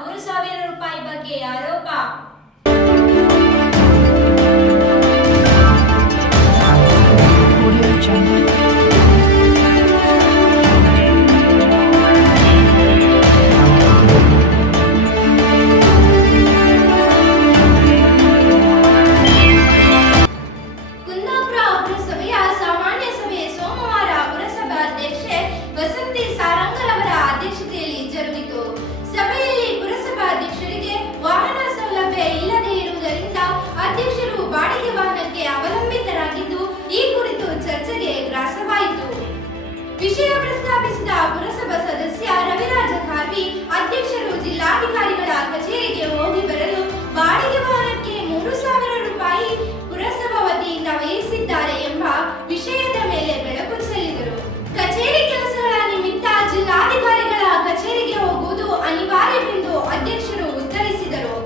3,000 ರೂಪಾಯಿ ಬಗ್ಗೆ ಆರೋಪ. ವಿಷಯ ಪ್ರಸ್ತಾಪಿಸಿದ ಪುರಸಭಾ ಸದಸ್ಯ ರವಿರಾಜ ಖಾರ್ವಿ ಅಧ್ಯಕ್ಷರು ಜಿಲ್ಲಾಧಿಕಾರಿಗಳ ಕಚೇರಿಗೆ ಹೋಗಿ ಬರಲು ಬಾಡಿಗೆ ವಾಹನಕ್ಕೆ 3,000 ರೂಪಾಯಿ ಪುರಸಭಾ ವತಿಯಿಂದ ವ್ಯಯಿಸಿದ್ದಾರೆ ಎಂಬ ವಿಷಯದ ಮೇಲೆ ಬೆಳಕು ಚೆಲ್ಲಿದರು. ಕಚೇರಿ ಕೆಲಸಗಳ ನಿಮಿತ್ತ ಜಿಲ್ಲಾಧಿಕಾರಿಗಳ ಕಚೇರಿಗೆ ಹೋಗುವುದು ಅನಿವಾರ್ಯವೆಂದು ಅಧ್ಯಕ್ಷರು ಉತ್ತರಿಸಿದರು.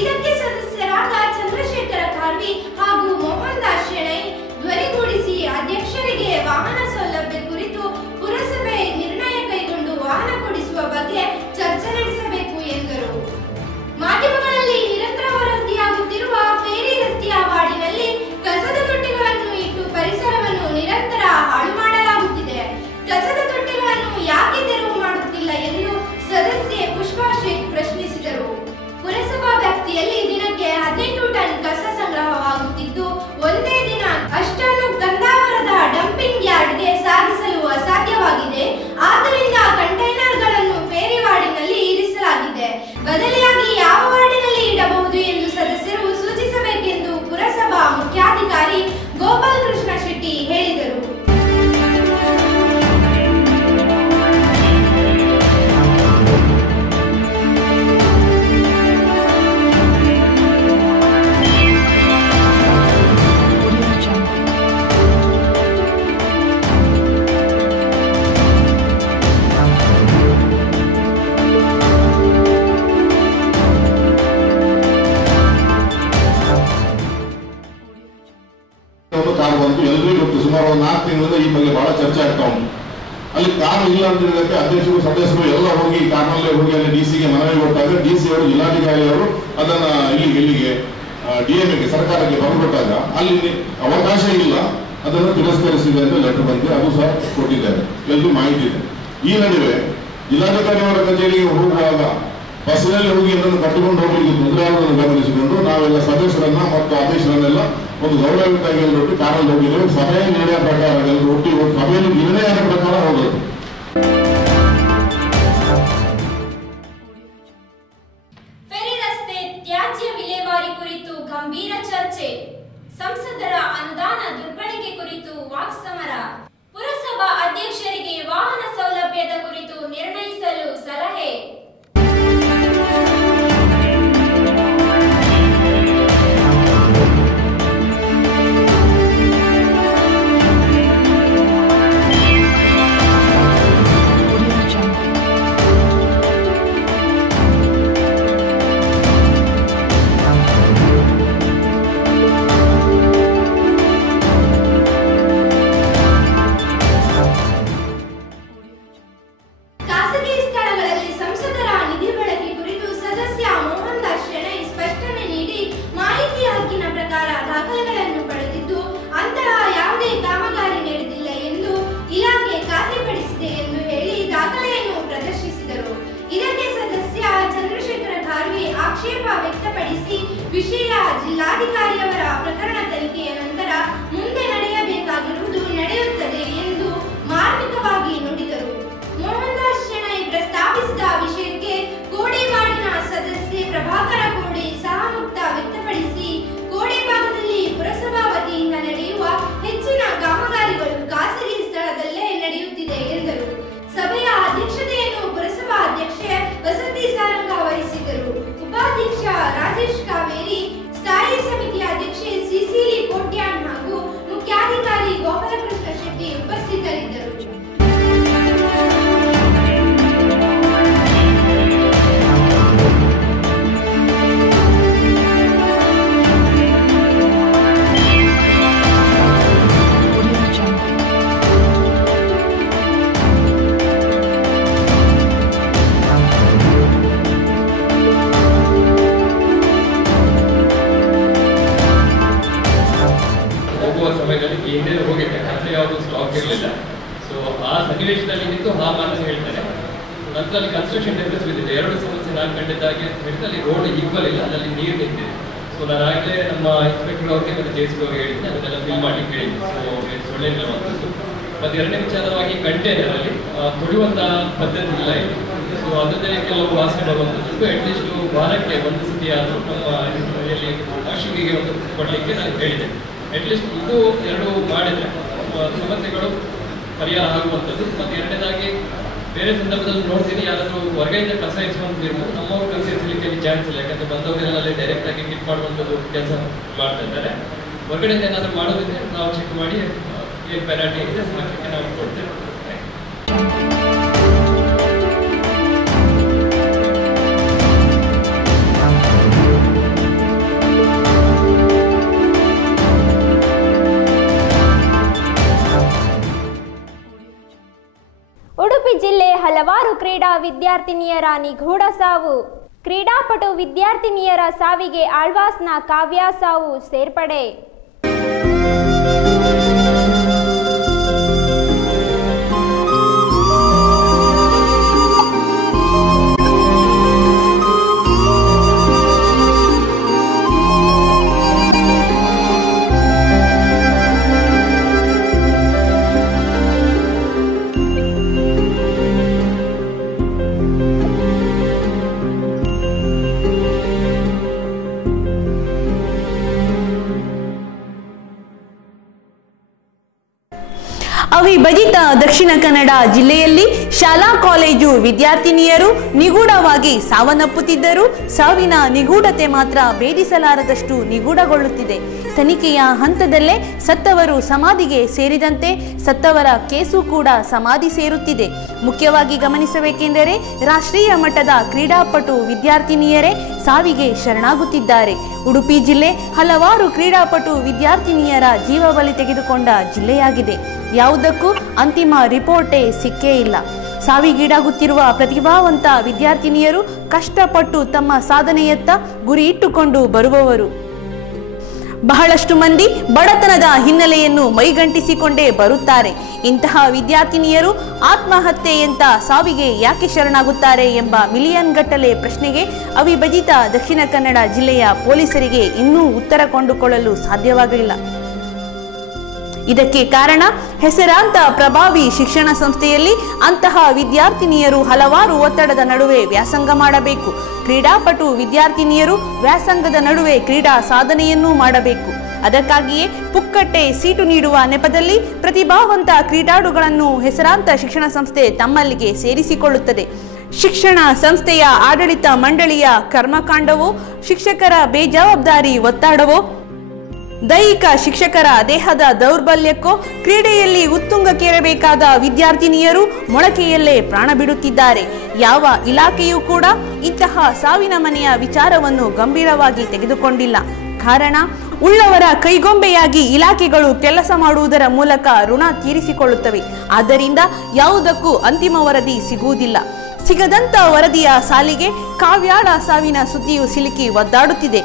ಇದಕ್ಕೆ ಸದಸ್ಯರಾದ ಚಂದ್ರಶೇಖರ ಖಾರ್ವಿ ಹಾಗೂ ಮೋಹನ್ ದಾಸ್ ಶೆಣೈ ಧ್ವನಿಗೂಡಿಸಿ ಅಧ್ಯಕ್ಷರಿಗೆ ವಾಹನ ಸೌಲಭ್ಯ ಕುರಿತು ಪುರಸಭೆ ನಿರ್ಣಯ ಕೈಗೊಂಡು ವಾಹನ ಕೊಡಿಸುವ ಬಗ್ಗೆ ಚರ್ಚೆ ನಡೆಸಬೇಕು ಎಂದರು. ಮಾಧ್ಯಮಗಳಲ್ಲಿ ನಿರಂತರ ವರದಿಯಾಗುತ್ತಿರುವ ಫೇರಿ ರಸ್ತೆಯ ವಾರ್ಡಿನಲ್ಲಿ ಕಸದ ತೊಟ್ಟಿಗಳನ್ನು ಇಟ್ಟು ಪರಿಸರವನ್ನು ನಿರಂತರ ಹಾಳು ಮಾಡಲಾಗುತ್ತಿದೆ. ಕಸದ ತೊಟ್ಟಿಗಳನ್ನು ಯಾಕೆ ತೆರವು ಮಾಡುತ್ತಿಲ್ಲ ಎಂದು ಸದಸ್ಯೆ ಪುಷ್ಪಾ ಶೇಖ್ ಪ್ರಶ್ನಿಸಿದರು. ಪುರಸಭಾ ವ್ಯಾಪ್ತಿಯಲ್ಲಿ ದಿನಕ್ಕೆ 18 ಟನ್ ಕಸ ಸಂಗ್ರಹವಾಗುತ್ತಿದ್ದು ಒಂದೇ ದಿನ ಅಷ್ಟನ್ನು ಕಂದಾವರದ ಡಂಪಿಂಗ್ ಯಾರ್ಡ್ಗೆ ಸಾಗಿಸಲು ಅಸಾಧ್ಯವಾಗಿದೆ. ಆದ್ದರಿಂದ ಕಂಟೈನರ್ಗಳನ್ನು ಫೇರಿ ವಾರ್ಡಿನಲ್ಲಿ ಇರಿಸಲಾಗಿದೆ. ಬದಲಿಯಾಗಿ ಯಾವ ವಾರ್ಡಿನಲ್ಲಿ ಇಡಬಹುದು ಎಂದು ಸದಸ್ಯರು ಸೂಚಿಸಬೇಕೆಂದು ಪುರಸಭಾ ಮುಖ್ಯಾಧಿಕಾರಿ ಗೋಪಾಲ್ ಕೃಷ್ಣ ಶೆಟ್ಟಿ ಹೇಳಿದರು. ಎಲ್ಲರಿಗೂ ಗೊತ್ತು. ಸುಮಾರು 4 ತಿಂಗಳಿಂದ ಈ ಬಗ್ಗೆ ಬಹಳ ಚರ್ಚೆ ಆಗ್ತಾ ಉಂಟು. ಅಲ್ಲಿ ಕಾರ್ ಇಲ್ಲ ಅಂತ ಹೇಳಕ್ಕೆ ಅಧ್ಯಕ್ಷರು ಸದಸ್ಯರು ಎಲ್ಲ ಹೋಗಿ ಕಾರ್ನಲ್ಲೇ ಹೋಗಿ ಅಲ್ಲಿ ಡಿಸಿಗೆ ಮನವಿ ಕೊಟ್ಟಾಗ ಡಿಸಿ ಅವರು ಜಿಲ್ಲಾಧಿಕಾರಿ ಅವರು ಅದನ್ನ ಇಲ್ಲಿಗೆ ಡಿಎಂಎಗೆ ಸರ್ಕಾರಕ್ಕೆ ಬರೆದುಕೊಟ್ಟಾಗ ಅಲ್ಲಿ ಅವಕಾಶ ಇಲ್ಲ, ಅದನ್ನು ತಿರಸ್ಕರಿಸಿದೆ ಅಂತ ಲೆಟರ್ ಬಂದಿದೆ. ಅದು ಸಹ ಕೊಟ್ಟಿದ್ದಾರೆ, ಎಲ್ಲರೂ ಮಾಹಿತಿ ಇದೆ. ಈ ನಡುವೆ ಜಿಲ್ಲಾಧಿಕಾರಿ ಅವರ ಕಚೇರಿಗೆ ಹೋಗುವಾಗ ಬಸ್ನಲ್ಲಿ ಹೋಗಿ ಅದನ್ನು ಕಟ್ಟಿಕೊಂಡು ಹೋಗಲಿಕ್ಕೆ ತೊಂದರೆ ಆಗುವುದನ್ನು ಗಮನಿಸಿಕೊಂಡು ನಾವೆಲ್ಲ ಸದಸ್ಯರನ್ನ ಮತ್ತು ಆದೇಶರನ್ನೆಲ್ಲ ಒಂದು ಗೌರವಯುತವಾಗಿ ಎಲ್ಲರೂ ಕಾರಲ್ಲಿ ಹೋಗಿದ್ದೇವೆ. ಸಭೆಯ ನಿರ್ಣಯ ಪ್ರಕಾರ ಎಲ್ಲರೂ ಒಟ್ಟಿಗೆ ಸಭೆಯಲ್ಲಿ ನಿರ್ಣಯದ ಪ್ರಕಾರ ಹೋಗೋದು. ಫೆರಿ ರಸ್ತೆ ತ್ಯಾಜ್ಯ ವಿಲೇವಾರಿ ಕುರಿತು ಗಂಭೀರ ಚರ್ಚೆ. ಸಂಸದರ ಅನುದಾನ ದುರ್ಬಳಕೆ ಕುರಿತು ವಾಕ್ಸಮರ. ಪುರಸಭಾ ಅಧ್ಯಕ್ಷರಿಗೆ ವಾಹನ ಸೌಲಭ್ಯದ ಕುರಿತು ನಿರ್ಣಯಿಸಲು ಸಲಹೆ. ಆಕ್ಷೇಪ ವ್ಯಕ್ತಪಡಿಸಿ ವಿಷಯ ಜಿಲ್ಲಾಧಿಕಾರಿಯವರ ಪ್ರಕರಣ ತನಿಖೆಯ ನಂತರ ಮುಂದೆ ನಡೆಯಬೇಕಾಗಿರುವುದು ನಡೆಯುತ್ತದೆ ಎಂದು ಮಾರ್ಮಿಕವಾಗಿ ನುಡಿದರು. ಮೋಹನ್ ದಾಸ್ ಶೆಣೈ ಪ್ರಸ್ತಾಪಿಸಿದ ವಿಷಯಕ್ಕೆ ಕೋಡಿವಾಡಿನ ಸದಸ್ಯೆ ಪ್ರಭಾಕರ ಕೋಡಿ ಸಹಮತ ವ್ಯಕ್ತಪಡಿಸಿ ಕೋಡಿ ಭಾಗದಲ್ಲಿ ಪುರಸಭಾ ವತಿಯಿಂದ ನಡೆಯುವ ಹೆಚ್ಚಿನ ಕಾಮಗಾರಿಗಳು ಖಾಸಗಿ ಸ್ಥಳದಲ್ಲೇ ನಡೆಯುತ್ತಿದೆ ಎಂದರು. ಸಭೆಯ ಅಧ್ಯಕ್ಷತೆಯನ್ನು ಪುರಸಭಾ ಅಧ್ಯಕ್ಷೆ ವಸಂತಿ ಸಾರಂಗ ವಹಿಸಿದರು. ಉಪಾಧ್ಯಕ್ಷ ರಾಜೇಶ್ ಕಾವೇರಿ, ಸ್ಥಾಯಿ ಸಮಿತಿ ಅಧ್ಯಕ್ಷೆ ಸಿಸಿಲಿ ಕೋಟ್ಯಾನ್ ಸೊ ಆ ಸನ್ನಿವೇಶದಲ್ಲಿ ನಿಂತು ಆ ಮಾತನ್ನು ಹೇಳ್ತಾರೆ. ನಂತರ ಅಲ್ಲಿ ಕನ್ಸ್ಟ್ರಕ್ಷನ್ ಡೆಬ್ರಿಸ್ ಬಿದ್ದಿದೆ. ಎರಡು ಸಮಸ್ಯೆ ನಾನು ಕಂಡಿದ್ದಾಗೆ ಹೇಳಿದ್ರೆ ಅಲ್ಲಿ ರೋಡ್ ಈಕ್ವಲ್ ಇಲ್ಲ, ಅಲ್ಲಿ ನೀರು ನಿಂತಿದೆ. ಸೊ ನಾನು ಆಗಲೇ ನಮ್ಮ ಇನ್ಸ್ಪೆಕ್ಟರ್ ಅವ್ರಿಗೆ ಮತ್ತು ಜೆ ಸಿ ಅವ್ರಿಗೆ ಹೇಳಿದ್ದೆ, ಅದನ್ನೆಲ್ಲ ಫಿಲ್ ಮಾಡಿ ಹೇಳಿದ್ದೆ. ಸೊ ಸೊಳ್ಳೆ ಇರುವಂಥದ್ದು. ಮತ್ತು ಎರಡನೇ ವಿಚಾರವಾಗಿ ಕಂಟೈನರಲ್ಲಿ ತೊಳೆಯುವಂತಹ ಪದ್ಧತಿ ಇಲ್ಲ ಇಲ್ಲಿ. ಸೊ ಅದನ್ನೇ ಕೆಲವು ವಾಸನೆ ಬರುವಂಥದ್ದು. ಅಟ್ಲೀಸ್ಟ್ ವಾರಕ್ಕೆ ಒಂದು ಸತಿ ಆದರೂ ನಮ್ಮ ಇಲ್ಲಿ ವಾಷಿಂಗಿಗೆ ಒಂದು ಕೊಡಲಿಕ್ಕೆ ನಾನು ಹೇಳಿದೆ. ಅಟ್ಲೀಸ್ಟ್ ಇದು ಎರಡು ಮಾಡಿದರೆ ಸಮಸ್ಯೆಗಳು ಪರಿಹಾರ ಆಗುವಂಥದ್ದು. ಮತ್ತು ಎರಡನೇದಾಗಿ ಬೇರೆ ಸಂದರ್ಭದಲ್ಲಿ ನೋಡ್ತೀನಿ, ಯಾರಾದರೂ ಹೊರಗಡೆಯಿಂದ ಕಸ ಎಸ್ಕೊಂತಿರ್ಬೋದು, ನಮ್ಮವ್ರು ಕಸ ಎಸಲಿಕ್ಕೆ ಚಾನ್ಸ್ ಇಲ್ಲ. ಯಾಕಂದರೆ ಬಂದವರೆಲ್ಲ ಡೈರೆಕ್ಟ್ ಆಗಿ ಕಿಟ್ ಮಾಡುವಂಥದ್ದು ಕೆಲಸ ಮಾಡ್ತಾ ಇದ್ದಾರೆ. ಹೊರಗಡೆಯಿಂದ ಏನಾದರೂ ಮಾಡೋದಿದ್ರೆ ನಾವು ಚೆಕ್ ಮಾಡಿ ಏನು ಪೆನಾಲ್ಟಿ ಇದೆ ಹಾಕಲಿಕ್ಕೆ ನಾವು ಕೊಡ್ತೇವೆ. ಉಡುಪಿ ಜಿಲ್ಲೆ ಹಲವಾರು ಕ್ರೀಡಾ ವಿದ್ಯಾರ್ಥಿನಿಯರ ನಿಗೂಢ ಸಾವು. ಕ್ರೀಡಾಪಟು ವಿದ್ಯಾರ್ಥಿನಿಯರ ಸಾವಿಗೆ ಆಳ್ವಾಸ್ನ ಕಾವ್ಯ ಸಾವು ಸೇರ್ಪಡೆ. ಅವಿಭಜಿತ ದಕ್ಷಿಣ ಕನ್ನಡ ಜಿಲ್ಲೆಯಲ್ಲಿ ಶಾಲಾ ಕಾಲೇಜು ವಿದ್ಯಾರ್ಥಿನಿಯರು ನಿಗೂಢವಾಗಿ ಸಾವನ್ನಪ್ಪುತ್ತಿದ್ದರೂ ಸಾವಿನ ನಿಗೂಢತೆ ಮಾತ್ರ ಭೇದಿಸಲಾರದಷ್ಟು ನಿಗೂಢಗೊಳ್ಳುತ್ತಿದೆ. ತನಿಖೆಯ ಹಂತದಲ್ಲೇ ಸತ್ತವರು ಸಮಾಧಿಗೆ ಸೇರಿದಂತೆ ಸತ್ತವರ ಕೇಸು ಕೂಡ ಸಮಾಧಿ ಸೇರುತ್ತಿದೆ. ಮುಖ್ಯವಾಗಿ ಗಮನಿಸಬೇಕೆಂದರೆ ರಾಷ್ಟ್ರೀಯ ಮಟ್ಟದ ಕ್ರೀಡಾಪಟು ವಿದ್ಯಾರ್ಥಿನಿಯರೇ ಸಾವಿಗೆ ಶರಣಾಗುತ್ತಿದ್ದಾರೆ. ಉಡುಪಿ ಜಿಲ್ಲೆ ಹಲವಾರು ಕ್ರೀಡಾಪಟು ವಿದ್ಯಾರ್ಥಿನಿಯರ ಜೀವ ಬಲಿ ತೆಗೆದುಕೊಂಡ ಜಿಲ್ಲೆಯಾಗಿದೆ. ಯಾವುದಕ್ಕೂ ಅಂತಿಮ ರಿಪೋರ್ಟೇ ಸಿಕ್ಕೇ ಇಲ್ಲ. ಸಾವಿಗೀಡಾಗುತ್ತಿರುವ ಪ್ರತಿಭಾವಂತ ವಿದ್ಯಾರ್ಥಿನಿಯರು ಕಷ್ಟಪಟ್ಟು ತಮ್ಮ ಸಾಧನೆಯತ್ತ ಗುರಿ ಇಟ್ಟುಕೊಂಡು ಬರುವವರು. ಬಹಳಷ್ಟು ಮಂದಿ ಬಡತನದ ಹಿನ್ನೆಲೆಯನ್ನು ಮೈಗಂಟಿಸಿಕೊಂಡೇ ಬರುತ್ತಾರೆ. ಇಂತಹ ವಿದ್ಯಾರ್ಥಿನಿಯರು ಆತ್ಮಹತ್ಯೆಯಂತ ಸಾವಿಗೆ ಯಾಕೆ ಶರಣಾಗುತ್ತಾರೆ ಎಂಬ ಮಿಲಿಯನ್ ಗಟ್ಟಲೆ ಪ್ರಶ್ನೆಗೆ ಅವಿಭಜಿತ ದಕ್ಷಿಣ ಕನ್ನಡ ಜಿಲ್ಲೆಯ ಪೊಲೀಸರಿಗೆ ಇನ್ನೂ ಉತ್ತರ ಕಂಡುಕೊಳ್ಳಲು ಸಾಧ್ಯವಾಗಿಲ್ಲ. ಇದಕ್ಕೆ ಕಾರಣ ಹೆಸರಾಂತ ಪ್ರಭಾವಿ ಶಿಕ್ಷಣ ಸಂಸ್ಥೆಯಲ್ಲಿ ಅಂತಹ ವಿದ್ಯಾರ್ಥಿನಿಯರು ಹಲವಾರು ಒತ್ತಡದ ನಡುವೆ ವ್ಯಾಸಂಗ ಮಾಡಬೇಕು. ಕ್ರೀಡಾಪಟು ವಿದ್ಯಾರ್ಥಿನಿಯರು ವ್ಯಾಸಂಗದ ನಡುವೆ ಕ್ರೀಡಾ ಸಾಧನೆಯನ್ನೂ ಮಾಡಬೇಕು. ಅದಕ್ಕಾಗಿಯೇ ಪುಕ್ಕಟ್ಟೆ ಸೀಟು ನೀಡುವ ನೆಪದಲ್ಲಿ ಪ್ರತಿಭಾವಂತ ಕ್ರೀಡಾಳುಗಳನ್ನು ಹೆಸರಾಂತ ಶಿಕ್ಷಣ ಸಂಸ್ಥೆ ತಮ್ಮಲ್ಲಿಗೆ ಸೇರಿಸಿಕೊಳ್ಳುತ್ತದೆ. ಶಿಕ್ಷಣ ಸಂಸ್ಥೆಯ ಆಡಳಿತ ಮಂಡಳಿಯ ಕರ್ಮಕಾಂಡವೋ, ಶಿಕ್ಷಕರ ಬೇಜವಾಬ್ದಾರಿ ಒತ್ತಡವೋ, ದೈಹಿಕ ಶಿಕ್ಷಕರ ದೇಹದ ದೌರ್ಬಲ್ಯಕ್ಕೋ ಕ್ರೀಡೆಯಲ್ಲಿ ಉತ್ತುಂಗಕ್ಕೇರಬೇಕಾದ ವಿದ್ಯಾರ್ಥಿನಿಯರು ಮೊಳಕೆಯಲ್ಲೇ ಪ್ರಾಣ ಬಿಡುತ್ತಿದ್ದಾರೆ. ಯಾವ ಇಲಾಖೆಯೂ ಕೂಡ ಇಂತಹ ಸಾವಿನ ಮನೆಯ ವಿಚಾರವನ್ನು ಗಂಭೀರವಾಗಿ ತೆಗೆದುಕೊಂಡಿಲ್ಲ. ಕಾರಣ, ಉಳ್ಳವರ ಕೈಗೊಂಬೆಯಾಗಿ ಇಲಾಖೆಗಳು ಕೆಲಸ ಮಾಡುವುದರ ಮೂಲಕ ಋಣ ತೀರಿಸಿಕೊಳ್ಳುತ್ತವೆ. ಆದ್ದರಿಂದ ಯಾವುದಕ್ಕೂ ಅಂತಿಮ ವರದಿ ಸಿಗುವುದಿಲ್ಲ. ಸಿಗದಂತ ವರದಿಯ ಸಾಲಿಗೆ ಕಾವ್ಯಾಳ ಸಾವಿನ ಸುದ್ದಿಯು ಸಿಲುಕಿ ಒದ್ದಾಡುತ್ತಿದೆ.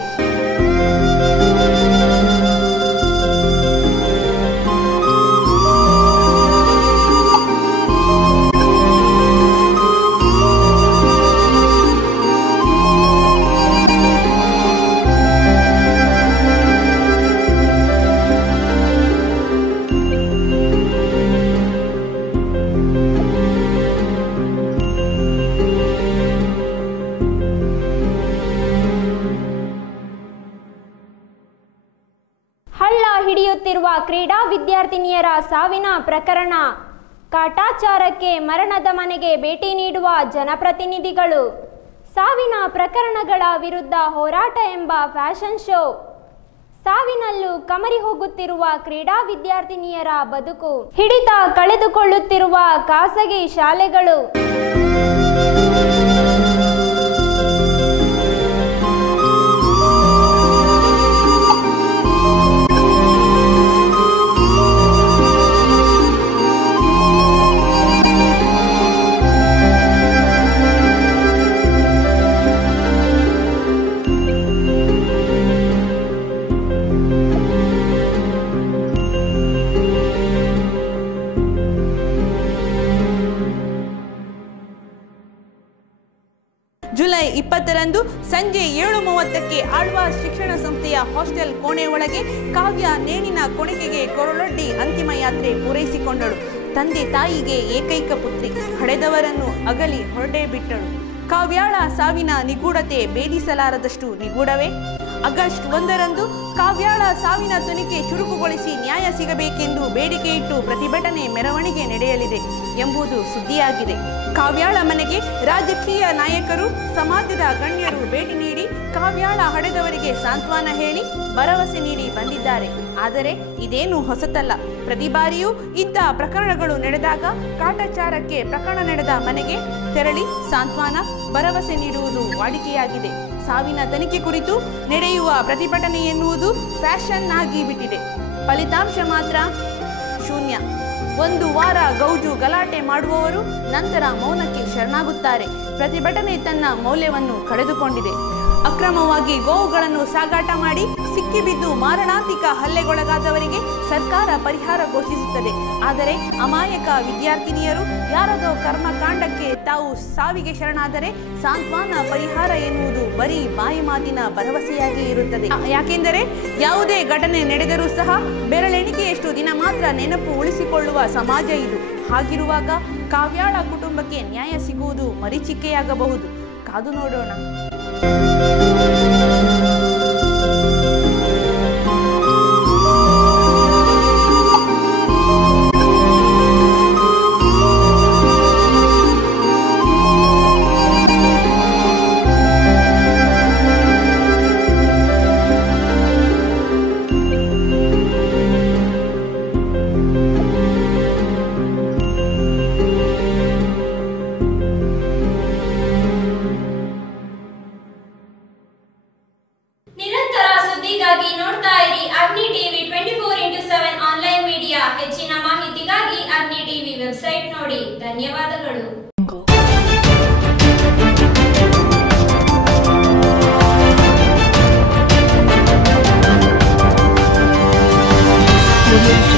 ಹಿಡಿಯುತ್ತಿರುವ ಕ್ರೀಡಾ ವಿದ್ಯಾರ್ಥಿನಿಯರ ಸಾವಿನ ಪ್ರಕರಣ. ಕಾಟಾಚಾರಕ್ಕೆ ಮರಣದ ಮನೆಗೆ ಭೇಟಿ ನೀಡುವ ಜನಪ್ರತಿನಿಧಿಗಳು. ಸಾವಿನ ಪ್ರಕರಣಗಳ ವಿರುದ್ಧ ಹೋರಾಟ ಎಂಬ ಫ್ಯಾಷನ್ ಶೋ. ಸಾವಿನಲ್ಲೂ ಕಮರಿ ಹೋಗುತ್ತಿರುವ ಕ್ರೀಡಾ ವಿದ್ಯಾರ್ಥಿನಿಯರ ಬದುಕು. ಹಿಡಿತ ಕಳೆದುಕೊಳ್ಳುತ್ತಿರುವ ಖಾಸಗಿ ಶಾಲೆಗಳು. 20ರಂದು ಸಂಜೆ 7:30ಕ್ಕೆ ಆಳ್ವಾಸ್ ಶಿಕ್ಷಣ ಸಂಸ್ಥೆಯ ಹಾಸ್ಟೆಲ್ ಕೋಣೆ ಒಳಗೆ ಕಾವ್ಯ ನೇಣಿನ ಕೊಣಿಕೆಗೆ ಕೊರಳೊಡ್ಡಿ ಅಂತಿಮ ಯಾತ್ರೆ ಪೂರೈಸಿಕೊಂಡಳು. ತಂದೆ ತಾಯಿಗೆ ಏಕೈಕ ಪುತ್ರಿ, ಹಡೆದವರನ್ನು ಅಗಲಿ ಹೊರಟೇ ಬಿಟ್ಟಳು. ಕಾವ್ಯಾಳ ಸಾವಿನ ನಿಗೂಢತೆ ಭೇದಿಸಲಾರದಷ್ಟು ನಿಗೂಢವೇ? ಆಗಸ್ಟ್ 1ರಂದು ಕಾವ್ಯಾಳ ಸಾವಿನ ತನಿಖೆ ಚುರುಕುಗೊಳಿಸಿ ನ್ಯಾಯ ಸಿಗಬೇಕೆಂದು ಬೇಡಿಕೆ ಇಟ್ಟು ಪ್ರತಿಭಟನೆ ಮೆರವಣಿಗೆ ನಡೆಯಲಿದೆ ಎಂಬುದು ಸುದ್ದಿಯಾಗಿದೆ. ಕಾವ್ಯಾಳ ಮನೆಗೆ ರಾಜಕೀಯ ನಾಯಕರು, ಸಮಾಜದ ಗಣ್ಯರು ಭೇಟಿ ನೀಡಿ ಕಾವ್ಯಾಳ ಹಡೆದವರಿಗೆ ಸಾಂತ್ವನ ಹೇಳಿ ಭರವಸೆ ನೀಡಿ ಬಂದಿದ್ದಾರೆ. ಆದರೆ ಇದೇನು ಹೊಸತಲ್ಲ. ಪ್ರತಿ ಬಾರಿಯೂ ಇಂಥ ಪ್ರಕರಣಗಳು ನಡೆದಾಗ ಕಾಟಾಚಾರಕ್ಕೆ ಪ್ರಕರಣ ನಡೆದ ಮನೆಗೆ ತೆರಳಿ ಸಾಂತ್ವನ, ಭರವಸೆ ನೀಡುವುದು ವಾಡಿಕೆಯಾಗಿದೆ. ಸಾವಿನ ತನಿಖೆ ಕುರಿತು ನಡೆಯುವ ಪ್ರತಿಭಟನೆ ಎನ್ನುವುದು ಫ್ಯಾಷನ್ ಆಗಿ ಬಿಟ್ಟಿದೆ. ಫಲಿತಾಂಶ ಮಾತ್ರ ಶೂನ್ಯ. 1 ವಾರ ಗೌಜು ಗಲಾಟೆ ಮಾಡುವವರು ನಂತರ ಮೌನಕ್ಕೆ ಶರಣಾಗುತ್ತಾರೆ. ಪ್ರತಿಭಟನೆ ತನ್ನ ಮೌಲ್ಯವನ್ನು ಕಳೆದುಕೊಂಡಿದೆ. ಅಕ್ರಮವಾಗಿ ಗೋವುಗಳನ್ನು ಸಾಗಾಟ ಮಾಡಿ ಸಿಕ್ಕಿಬಿದ್ದು ಮಾರಣಾಂತಿಕ ಹಲ್ಲೆಗೊಳಗಾದವರಿಗೆ ಸರ್ಕಾರ ಪರಿಹಾರ ಘೋಷಿಸುತ್ತದೆ. ಆದರೆ ಅಮಾಯಕ ವಿದ್ಯಾರ್ಥಿನಿಯರು ಯಾರದೋ ಕರ್ಮಕಾಂಡಕ್ಕೆ ತಾವು ಸಾವಿಗೆ ಶರಣಾದರೆ ಸಾಂತ್ವನ ಪರಿಹಾರ ಎನ್ನುವುದು ಬರೀ ಬಾಯಿ ಮಾತಿನ ಭರವಸೆಯಾಗಿ ಇರುತ್ತದೆ. ಯಾಕೆಂದರೆ ಯಾವುದೇ ಘಟನೆ ನಡೆದರೂ ಸಹ ಬೆರಳೆಣಿಕೆಯಷ್ಟು ದಿನ ಮಾತ್ರ ನೆನಪು ಉಳಿಸಿಕೊಳ್ಳುವ ಸಮಾಜ ಇದು. ಹಾಗಿರುವಾಗ ಕಾವ್ಯಾಳ ಕುಟುಂಬಕ್ಕೆ ನ್ಯಾಯ ಸಿಗುವುದು ಮರೀಚಿಕೆಯಾಗಬಹುದು. ಕಾದು ನೋಡೋಣ. ನಿರಂತರ ಸುದ್ದಿಗಾಗಿ ನೋಡ್ತಾ ಇರಿ ಅಗ್ನಿ ಟಿವಿ 24x7 ಆನ್ಲೈನ್ ಮೀಡಿಯಾ. ಹೆಚ್ಚಿನ ಮಾಹಿತಿಗಾಗಿ ಅಗ್ನಿ ಟಿವಿ ವೆಬ್ಸೈಟ್ ನೋಡಿ. ಧನ್ಯವಾದಗಳು. Audio